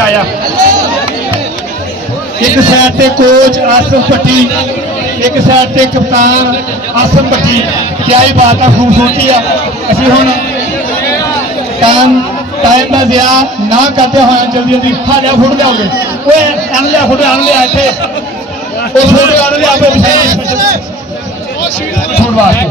आया। एक साइड से कोच आसम भट्टी, एक साइड से कप्तान आसम भट्टी। क्या ही बात है, खूबसूरती है। असीं हुण टाइम का ज़िया ना करते हुए जल्दी जल्दी हालिया फुट लियाओगे एन लिया फुट एन लिया इतने छोटे एन लिया छोड़ वास्ते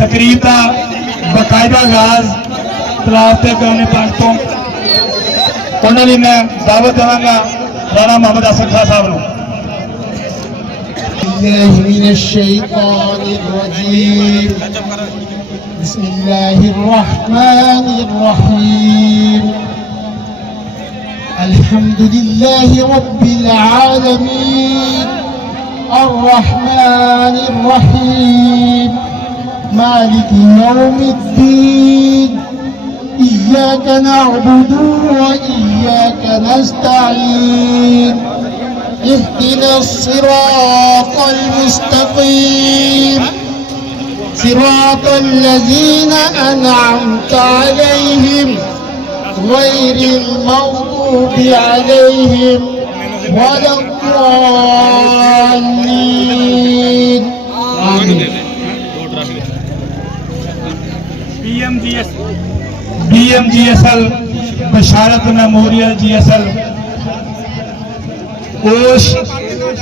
तकरीब का बाकायदा आगाज तलाब से करने पाक तो उन्होंने मैं दावत देवांगा राणा मोहम्मद असद खान साहब को। बिस्मिल्लाहिर्रहमानिर्रहीम अल्हम्दुलिल्लाहि रब्बिल आलमीन अर्रहमानिर्रहीम मालिकि यौमिद्दीन इय्याक नअबुदु व इय्याक नस्तईन इहदिना सिरातल मुस्तकीम सिरातल लज़ीना अनअमता अलैहिम गैरिल मग़दूबि अलैहिम वलद्दाल्लीन। आमीन। BMGSL बशारत मेमोरियल GSL उस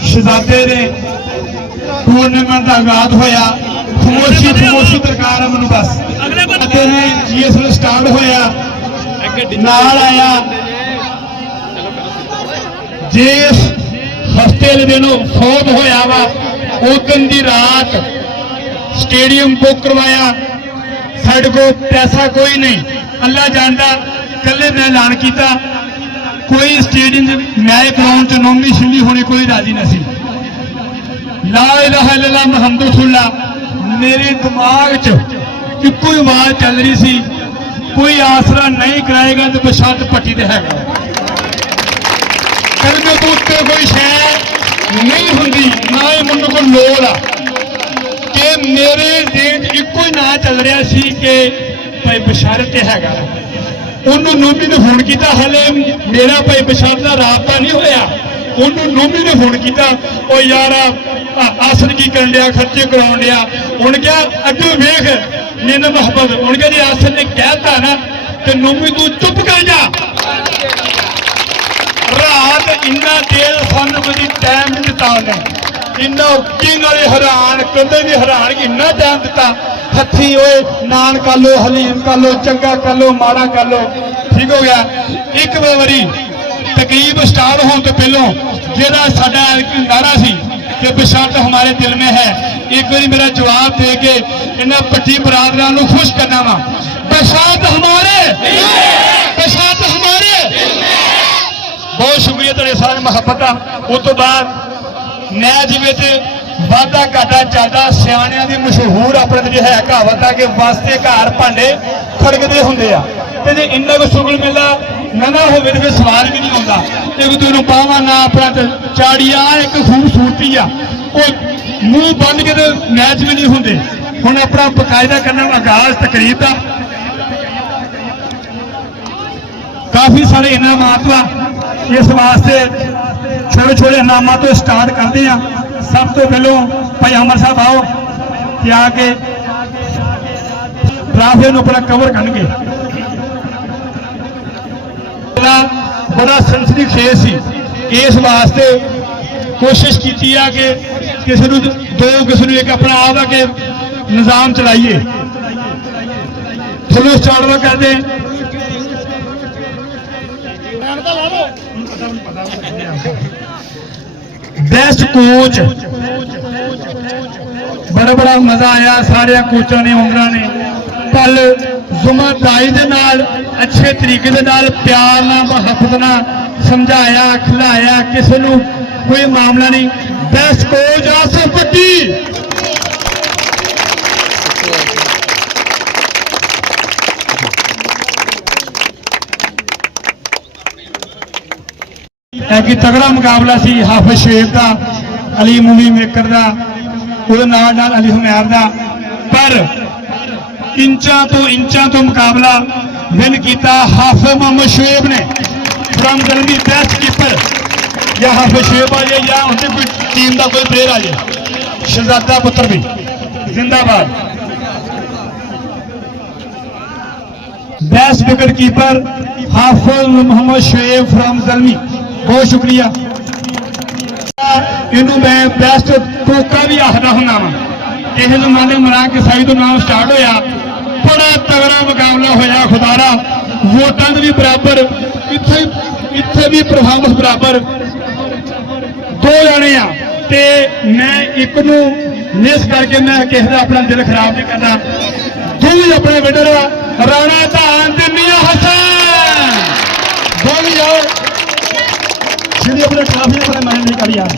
शहजादे ने टूर्नामेंट का आगाज होया। खमोशी दरकार है मैं बस GSL स्टार्ट होया नाल आया जिस हफ्ते के दिन फौत होया वा उस दिन की रात स्टेडियम बुक करवाया। साढ़े को पैसा कोई नहीं, अल्लाह जानता, कले मैं ऐलान किया कोई स्टेडियम मैच ग्राउंड च नौमी छिली होनी कोई राजी नहीं। ला इलाहा इल्लल्लाह मुहम्मद रसूलुल्लाह मेरे दिमाग च इको ही आवाज चल रही सी, कोई आसरा नहीं कराएगा तो बशारत भट्टी ते हैगा। कलमे तो उत्ते कोई शै नहीं होंगी ना ही मैनू कोई लोड़ आ कि मेरे देश इको ही ना चल रहा सी कि भाई बशारत हैगा। उन्होंने नोमी ने फोन किया, हाले मेरा भाई बशारत का राबता नहीं होया। उन्होंने नोमी ने फोन किया, ओ यार आसन की कर लिया, खर्चे करा लिया। उन्हें क्या अगे वेख मेरे मोहब्बत, उन्हें जी आसन ने कहता ना तो नोमी तू चुप कर जा। रात इन्ना देर सानू कभी टाइम नहीं दिता उन्हें, इन्ना उक्की नाले हैरान कदे भी हैरान कि इन्ना टाइम दिता। हथी ओए नान कर लो, हलीम कर लो, चंगा कर लो, माड़ा कर लो, ठीक हो गया। एक बारी तकरीब स्टार्ट होने तो पहलों जेड़ा साडा नारा सी कि बशारत हमारे दिल में है, एक बारी मेरा जवाब दे के इन्हें भट्टी बरादरां नूं खुश करना वा। बशारत हमारे, बशारत हमारे। बहुत शुक्रिया तेरे सारे मुहब्बत। उस तो बाद मैं जिवें वाधा घाटा चलता सियाणियां दी मशहूर अपने जो है कहावत है कि वास्ते घर भांडे खड़कते होंगे आ, ते जे इन्ना को शुगल मेला ना होवे तो फिर सवाल भी नहीं आता। एक दूर पावा ना अपना चाड़ी आ एक खूबसूरती आ, वो मूँह बंद के तो मैच भी नहीं होंगे। हुण अपना बकायदा करना आगाज तकरीब का काफ़ी सारे इनामात वा, इस वास्ते छोटे छोटे इनामां तो स्टार्ट करते हैं। सब तो पहलों भाई अमर साहब आओ कि आके ट्राफे नूं अपना कवर करनगे। बड़ा सनसनीखेज सी, इस वास्ते कोशिश की कि किसी नूं दो किसी नूं एक अपना आप के निज़ाम चलाइए। चलो स्टार्ट कर दे। बेस्ट कोच, बड़ा मजा आया सारे कोचा ने उमरा ने पल जुम्मेदारी दे नाल अच्छे तरीके दे नाल प्यार नाल मुहब्बत नाल समझाया खिलाया, किसी नूं कोई मामला नहीं। बेस्ट कोच आसिफ पट्टी, कि तगड़ा मुकाबला सी हाफिज शेख का, अली मूवी मेकर का, अली हुमैर का, पर इंचा तो मुकाबला विन किया हाफिज मोहम्मद शुएब ने फ्रॉम जलंधर। बेस्ट कीपर या हाफिज शुएब आ जाए या उनसे कोई टीम का कोई प्लेयर आ जाए। शहजादा पुत्र भी जिंदाबाद। Best wicket keeper Hafiz Mohammad Shoaib from Jalandhar, बहुत शुक्रिया। इनू मैं बेस्ट टोका भी आखदा हुंदा वा। किसी नूं माने मराक साई तो नाम स्टार्ट होया, बड़ा तगड़ा मुकाबला होया खुदारा, वोटां भी बराबर, इत्थे भी परफॉर्मेंस बराबर, दो जने आ ते मैं एक नूं मिस करके मैं किसी का अपना दिल खराब नहीं करना। दोवें अपने विनर राणा धान ते मियां हसन, दोवें जाओ जी अपने काफी अपने मैंने नहीं कर यार।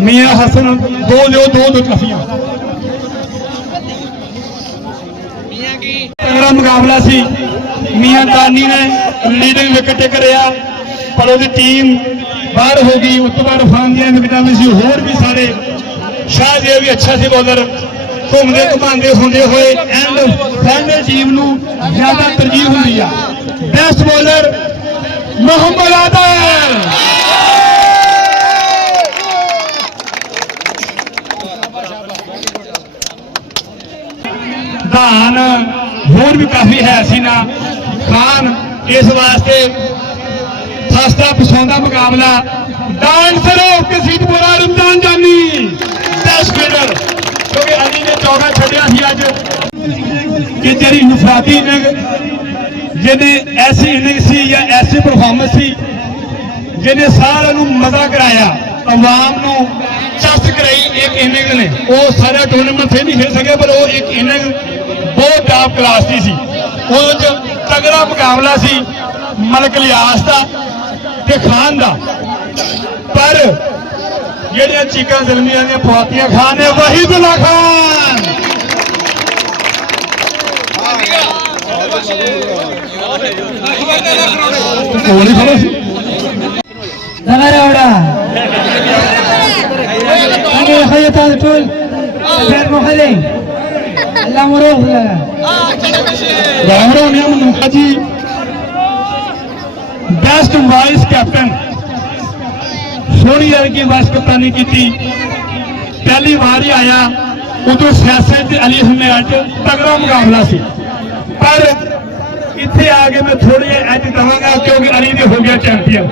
मियां हसन दो लियो, दो ट्रॉफियां। तगड़ा मुकाबला सी। मियां दानी ने लीडिंग विकेट करया पर उसकी टीम बाहर हो गई। उस तो बाद फान दिया विकेटा भी सी, होर भी सारे शाहजेब भी अच्छा सी बॉलर, घूमते घुमाते होंदे हुए एंड फाइनल टीम नूं ज्यादा तरजीह हुंदी आ। बेस्ट बॉलर मोहम्मद आदिल, धान होर भी काफी है सी ना खान, इस वास्ते फसदा पसौंदा मुकाबला। डांसर कसीदपुरा रमजान जानी बेस्ट विनर, क्योंकि अली ने चौका छड्डिया सी अज कि जेहड़ी नफराती इनिंग, जिन्हें ऐसी इनिंग सी या ऐसी परफॉर्मेंस सी जिन्हें सारे मजा कराया, अवाम नू चस कराई एक इनिंग ने। वो सारे टूर्नामेंट फिर नहीं खेल सके पर वो एक इनिंग बहुत टॉप क्लास की सी। वो तगड़ा मुकाबला सी मलक लियास का ते खान का, पर जेहड़ियां चीकां जलमियां ने पवातियां खान ने Wahidullah Khan. Best vice captain Soni की वाइस कप्तानी की, पहली बार ही आया उदो सियासत अली हुमैर तगड़ा मुकाबला सी, पर इत्थे आके मैं थोड़ी एज दवांगा क्योंकि अली ने हो गया चैंपियन,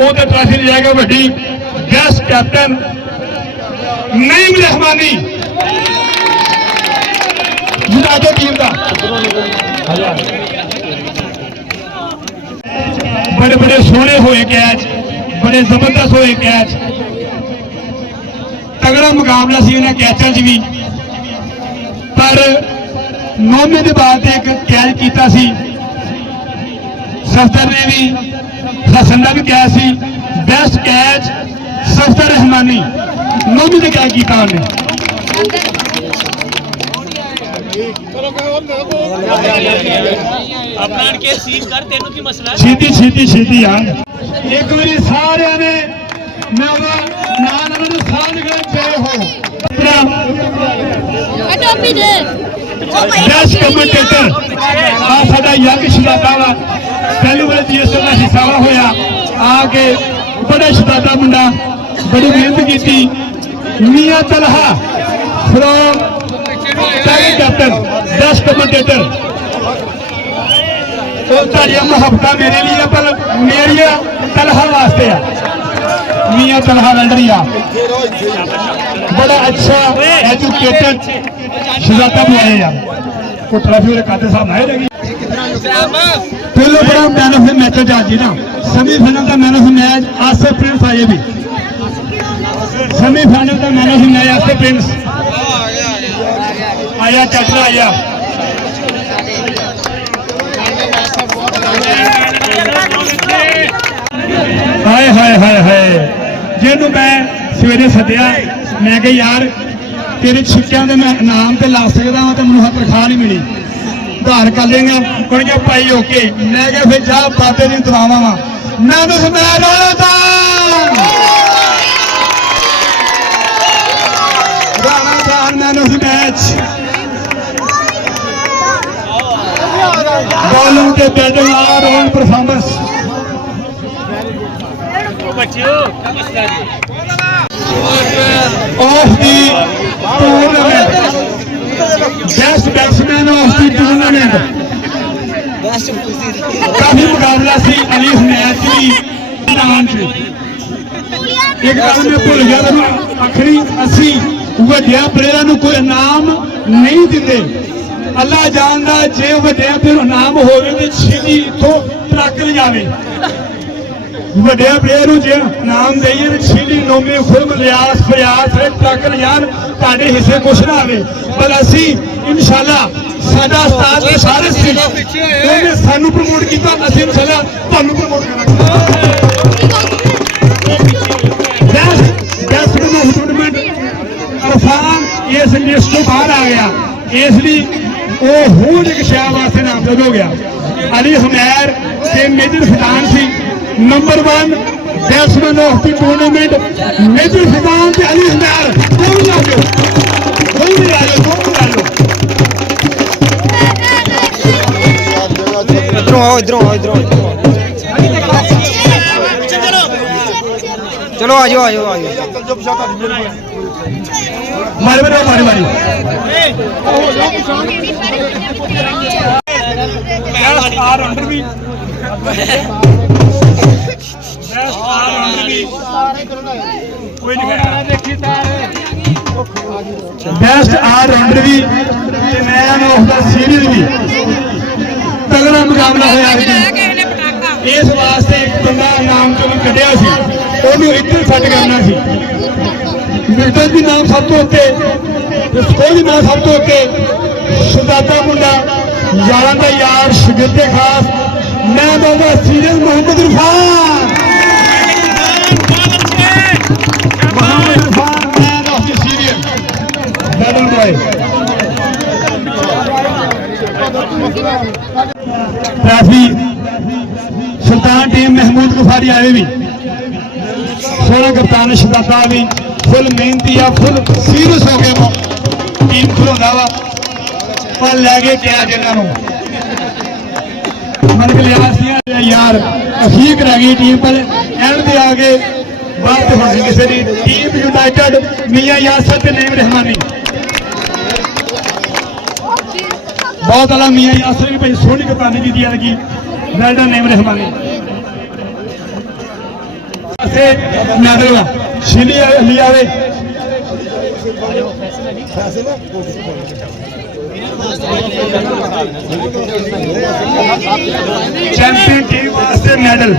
वो तो ट्रॉफी ले जाएगा वड्डी। बेस्ट कैप्टन नईम रहमानी जुनादो टीम का, बड़े बड़े सोने हुए कैच, बड़े जबरदस्त हुए कैच, तगड़ा मुकाबला सी उन्हें कैचों च भी। पर 9 मिनट बाद एक कैच किया सी सफदर ने भी, हसन ने भी कैच सी। Best catch Safdar Rahmani 9 minute catch किया उन्हें। छीती छीती छीती यार एक बारी सारे ने मैं साल जय हो। बेस्ट कमेंटेटर साडा यंग शहजादा वा, पहली बार जीएसएल का हिस्सा होया आके, बड़ा शहजादा मुंडा, बड़ी मेहनत की। मियां Talha from captain best commentator. तो मुहब्बत मेरे लिए पर मेरी तलहा वास्ते है। मियां तलहा लंडरिया बड़ा अच्छा एजुकेटेड शहजादा बुआए यार को ट्रॉफी वाले काते साहब आए लगी पहले बड़ा मैन ऑफ द मैच जाजी ना सेमीफाइनल का man of the match Asif Prince आए भी सेमीफाइनल का man of the match Asif Prince आया चटरा आया हाय हाय हाय हाय ਜਿਹਨੂੰ ਮੈਂ ਸਵੇਰੇ ਸੱਦਿਆ ਮੈਂ ਕਿਹਾ ਯਾਰ ਤੇਰੇ ਛਿੱਕਿਆਂ ਦੇ ਮੈਂ ਇਨਾਮ ਤੇ ਲਾ ਸਕਦਾ ਹਾਂ ਤੇ ਮੈਨੂੰ ਹੱਥ ਤਨਖਾਹ ਨਹੀਂ ਮਿਲੀ ਉਧਾਰ ਕਰ ਲੇਗਾ ਕੋਣ ਕੇ ਭਾਈ ਓਕੇ ਮੈਂ ਕਿਹਾ ਫਿਰ ਜਾ ਬਾਬੇ ਦੀ ਦਵਾਵਾਂ ਵਾ ਮੈਂ ਤਾਂ ਸਮਝਾ ਰਹਾ ਤਾਂ Rana man of the match bowling ਤੇ batting all round performance of the tournament, best batsman of the tournament. काफी मुकाबला सी अली मैच भी मैदान च एक गल मैं भुल गया आखिरी असी वड्डिया प्लेयरां नूं कोई इनाम नहीं दिंदे अल्लाह जानदा जे वड्डिया फिर इनाम होवे ते छिली इथों ट्रक ले जावे ਵੱਡਿਆ ਪਲੇਅਰ ਨੂੰ ਜੇ ਨਾਮ ਦੇਈਏ ਤੇ ਛੀਲੀ ਨੋਮੇ ਖੁਰਮ ਲਿਆਸ ਫਿਆਸ ਟਰੱਕ ਲਿਆਣ ਤੁਹਾਡੇ ਹਿੱਸੇ ਕੁਛ ਨਾ ਆਵੇ ਪਰ ਅਸੀਂ ਇਨਸ਼ਾਅੱਲਾ ਸਾਡਾ ਉਸਤਾਦ ਦੇ ਸਾਰੇ ਸੀ ਉਹਨੇ ਸਾਨੂੰ ਪ੍ਰਮੋਟ ਕੀਤਾ ਅਸੀਂ ਇਨਸ਼ਾਅੱਲਾ ਤੁਹਾਨੂੰ ਪ੍ਰਮੋਟ ਕਰਾਂਗੇ ਬੈਸਟ ਨੂੰ ਟੂਰਨਾਮੈਂਟ ਅਰਫਾਨ ਇਸ ਲਿਸਟ ਤੋਂ ਬਾਹਰ ਆ ਗਿਆ ਇਸ ਲਈ ਉਹ ਹੋਰ ਇੱਕ ਸ਼ਾਹ ਵਾਸਤੇ ਨਾਮਜ਼ਦ ਹੋ ਗਿਆ ਅਲੀ ਹਮੈਰ ਤੇ ਮੇਜਰ ਫਤਾਨ ਸੀ number 1 batsman of the tournament major Faizan ते अली हमार कोई भी आ जाओ इधरों आओ चलो आ जाओ मारी बेस्ट ऑलराउंडर भी मैन ऑफ द सीरीज भी तगड़ा मुकाबला होया इस वास्ते एक बंदा नाम चों कढ़िया सी ओनू इधर सैट करना सी मिल्टन भी नाम सब तो उत्ते स्कोर भी नाम सब तो उत्ते शहजादा मुंडा यारां दा यार शागिर्द खास man of the series Mohammad Irfan trophy Sultan team Mahmood Ghaffari आए भी सोना कप्तान शहजादा भी फुल मेहनती आ फुल सीरियस हो गए टीम खिलौना वा पर लैगे क्या जिन्होंने मन लिहाज यार अफीक रह गई टीम पर एंड दे आगे बात होनी किसी की टीम यूनाइटेड मियां यासर ते नेम रहमानी बहुत आला मियां यासर भी भाई सोहनी कप्तानी की दिया लगी वेल डन नेम रहमानी से मैडल शिली लिया वे चैंपियन टीम वास्ते मेडल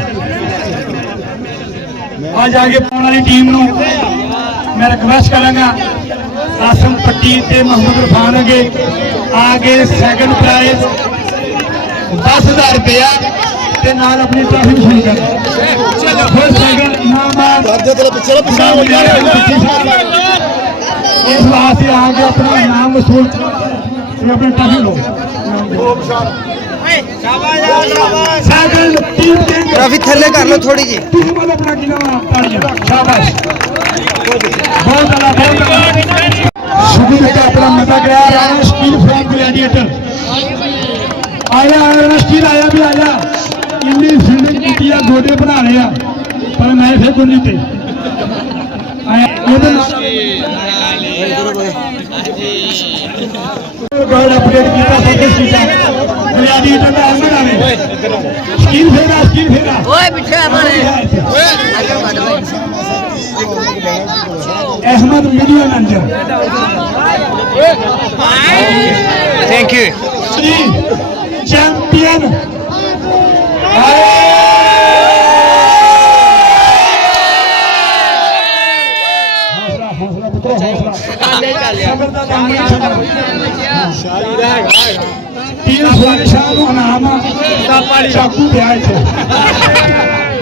आज आगे पाने वाली टीम नूं मैं रिक्वेस्ट करूंगा आसम पट्टी ते मोहम्मद इरफान आगे सेकंड प्राइज 10,000 रुपया ते नाल अपनी ट्रॉफी शुरू कर फर्स्ट सेकंड इनाम इस वास्ते आगे अपना इनाम वसूल अपनी ट्रॉफी लो ट्रॉफी थल्ले कर लो थोड़ी जी अपना मजा गया स्टील फ्रॉम ग्लैडिएटर आया स्टील आया भी आया इन्नी फील्डिंग की गोडे बना रहे पर मैं फिर को नहीं थे अपडेट किया ग्लैडिएटर का हेलमेट आवे स्टील फेरा ओए बिठे हमारे Ahmad media manager thank you champion चाकू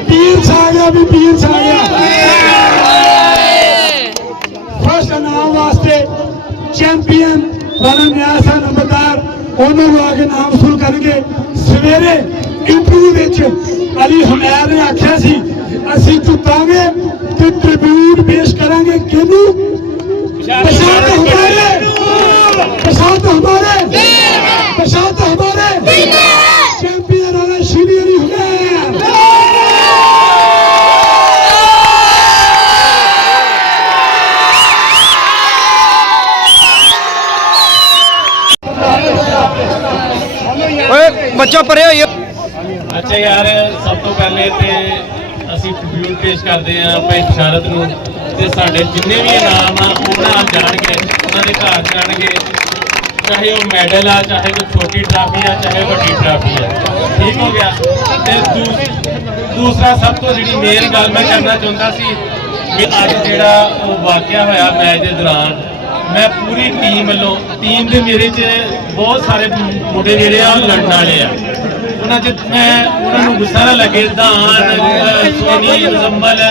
पीर छा गया भी पीर छा गया फर्स्ट इनाम वास्ते चैंपियन राणा न्याय साहब नंबरदार उन्होंने आके नाम वसूल करेंगे सवेरे इंटरव्यू विच अली हुनैर ने आख्या सी असी चुकांगे ते ट्रिब्यूट पेश करांगे किनू प्रशांत हमारे प्रशांत हमारे प्रशांत हमारे चैंपियन राणा श्री अली हुनैर ਓਏ ਬੱਚਾ ਪਰੇ ਹੋਈਓ ਅੱਛਾ ਯਾਰ ਸਭ ਤੋਂ ਪਹਿਲੇ ਤੇ ਅਸੀਂ ਟ੍ਰਿਬਿਊਟ ਪੇਸ਼ ਕਰਦੇ ਹਾਂ ਭਾਈ ਬਸ਼ਾਰਤ ਨੂੰ ਤੇ ਸਾਡੇ ਜਿੰਨੇ ਵੀ ਇਨਾਮ ਆ ਉਹਨਾਂ ਨਾਲ ਜਾਣਗੇ ਉਹਨਾਂ ਦੇ ਘਰ ਜਾਣਗੇ ਚਾਹੇ ਉਹ ਮੈਡਲ ਆ ਚਾਹੇ ਕੋਈ ਛੋਟੀ ਟਰਾਫੀ ਆ ਚਾਹੇ ਵੱਡੀ ਟਰਾਫੀ ਆ ਠੀਕ ਹੋ ਗਿਆ ਤੇ ਦੂਸਰਾ ਸਭ ਤੋਂ ਜਿਹੜੀ ਮੇਨ ਗੱਲ ਮੈਂ ਕਰਨਾ ਚਾਹੁੰਦਾ ਸੀ ਕਿ ਅੱਜ ਜਿਹੜਾ ਉਹ ਵਾਕਿਆ ਹੋਇਆ ਮੈਚ ਦੇ ਦੌਰਾਨ ਮੈਂ ਪੂਰੀ ਟੀਮ ਵੱਲੋਂ ਟੀਮ ਦੇ ਮੇਰੇ 'ਚ ਬਹੁਤ ਸਾਰੇ ਮੁੰਡੇ ਜਿਹੜੇ ਆ ਉਹ ਲੜਨ ਵਾਲੇ ਆ ਉਹਨਾਂ 'ਚ ਮੈਂ ਉਹਨਾਂ ਨੂੰ ਗੁੱਸਾ ਨਾ ਲੱਗੇ ਦਾਨ ਸੋਨੀ ਮੁਜ਼ੰਮਲ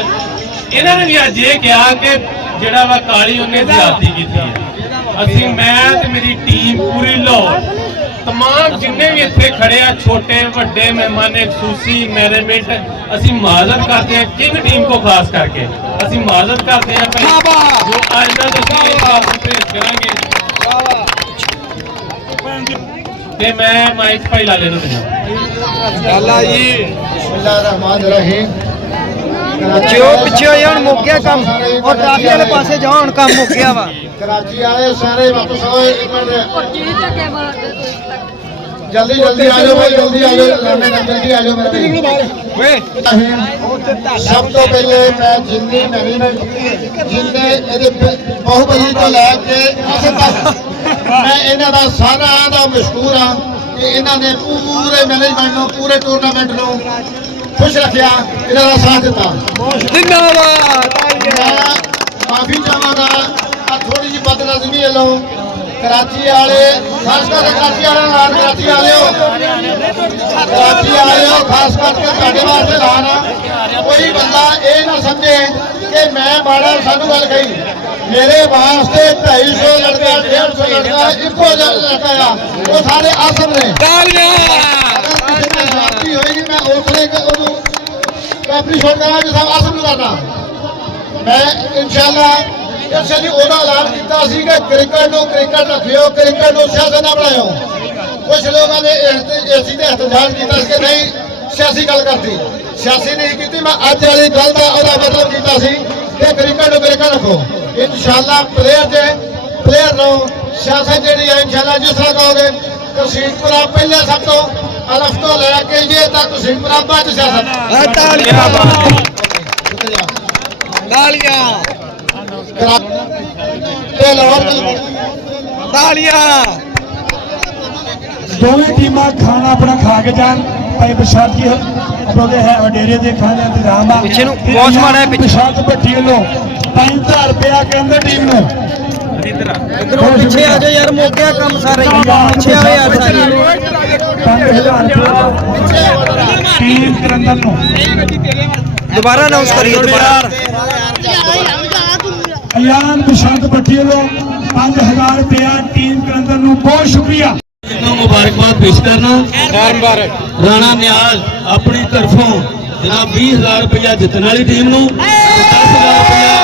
ਇਹਨਾਂ ਨੇ ਵੀ ਅੱਜ ਇਹ ਕਿਹਾ ਕਿ ਜਿਹੜਾ ਵਾ ਕਾਲੀ ਉਹਨੇ ਜ਼ਿਆਦਤੀ ਕੀਤੀ ਹੈ ਅਸੀਂ ਮੈਂ ਤੇ ਮੇਰੀ ਟੀਮ ਪੂਰੀ ਲਾਹੌਰ तमाम जिन्ने भी इतने खड़े हैं छोटे बड़े मेहमान खसूसी मैनेजमेंट ਅਸੀਂ ਮਾਜ਼ਰਤ ਕਰਦੇ ਹਾਂ ਕਿੰਗ ਟੀਮ को खास करके ਅਸੀਂ ਮਾਜ਼ਰਤ ਕਰਦੇ ਹਾਂ ਭਾਈ ਜੋ ਅੱਜ ਦਾ ਤੁਸੀਂ ਇਹ ਪਾਸ ਪੇਸ਼ ਕਰਾਂਗੇ ਤੇ ਮੈਂ ਮਾਈਕ ਭਾਈ ਲਾਲੇ ਨੂੰ ਦਿੰਦਾ ਅੱਲਾ ਜੀ ਬਿਸਮਿਲ੍ਲਾਹਿਰਰਹਿਮਾਨਿਰਰਹੀਮ ਜੋ ਪਿੱਛੇ ਹੋਇਆ ਹੁਣ ਮੁੱਕ ਗਿਆ ਕੰਮ ਔਰ ਟਰਾਫੀ ਵਾਲੇ ਪਾਸੇ ਜਾਓ ਹੁਣ ਕੰਮ ਮੁੱਕ ਗਿਆ ਵਾ कराची वाले सारे वापस आओ एक मिनट जल्दी जल्दी आ जाओ भाई जल्दी आ जाओ जल्दी आ जाओ मेरे सब तो पहले मैं जिन्नी मैनेजमेंट जिन्ने बाहुबली तो लैके मैं इन्हां दा सारा दा मशहूर हाँ कि इन्हां ने पूरे मैनेजमेंट नूं पूरे टूर्नामेंट नूं खुश रखिया इन्हां दा साथ दिता जिंदाबाद मैं माफी चाहांगा थोड़ी जी बदनज़मी लो कराची वाले खास कर कराची वाले खास करके तुहाडे वास्ते लाना कोई बंदा ये ना समझे कि मैं माड़ा सानू गल कही मेरे वास्ते 250 लड़का 150 लड़का इको लड़का आ वो सारे आसम ने होगी मैं उसने एप्रीशिएट करा कि सब आसम करना मैं इंशाल्लाह ਅਸੀਂ ਉਹਦਾ ਐਲਾਨ ਕੀਤਾ ਸੀ ਕਿ ਕ੍ਰਿਕਟ ਨੂੰ ਕ੍ਰਿਕਟ ਰੱਖਿਓ ਕ੍ਰਿਕਟ ਨੂੰ ਸਿਆਸਤ ਨਾ ਬਣਾਇਓ ਕੁਝ ਲੋਕਾਂ ਨੇ ਏਸੀ ਤੇ ਇhtਜਾਜ ਕੀਤਾ ਸੀ ਕਿ ਨਹੀਂ ਸਿਆਸੀ ਗੱਲ ਕਰਦੀ ਸਿਆਸੀ ਨਹੀਂ ਕੀਤੀ ਮੈਂ ਅੱਜ ਵਾਲੀ ਗੱਲ ਦਾ ਉਹਦਾ ਮਤਲਬ ਕੀਤਾ ਸੀ ਕਿ ਕ੍ਰਿਕਟ ਨੂੰ ਕ੍ਰਿਕਟ ਰੱਖੋ ਇਨਸ਼ਾਅੱਲਾ ਪਲੇਅਰ ਨੂੰ ਸਿਆਸਤ ਜਿਹੜੀ ਹੈ ਇਨਸ਼ਾਅੱਲਾ ਜਿਸ ਤਰ੍ਹਾਂ ਕਹੋਗੇ ਕਸੀਮਪੁਰਾ ਪਹਿਲੇ ਸਭ ਤੋਂ ਅਲਫ ਤੋਂ ਲੈ ਕੇ ਇਹ ਤੱਕ ਕਸੀਮਪੁਰਾ ਬਾਅਦ ਸਿਆਸਤ ਤਾਲੀਆਂ दोवें टीम खाना अपना खा के जान भाई बशारत की है वडेरे के खाने इंतजाम पिछे नु बहुत माड़ा है पिछे बशारत भट्टी वालों 5000 रुपया केंद्र टीम नु इधरों पीछे आ जाओ यार मुक गया काम सारे पीछे आओ यार सारे 5000 टीम करंदल नु दोबारा अनाउंस करिए दोबारा अयान बशारत भट्टी वालों 5000 रुपया टीम करंदल नु बहुत शुक्रिया मुबारकबाद पेश करना राणा न्याज अपनी तरफों जनाब 20000 रुपया जितने वाली टीम नूं 10000 रुपया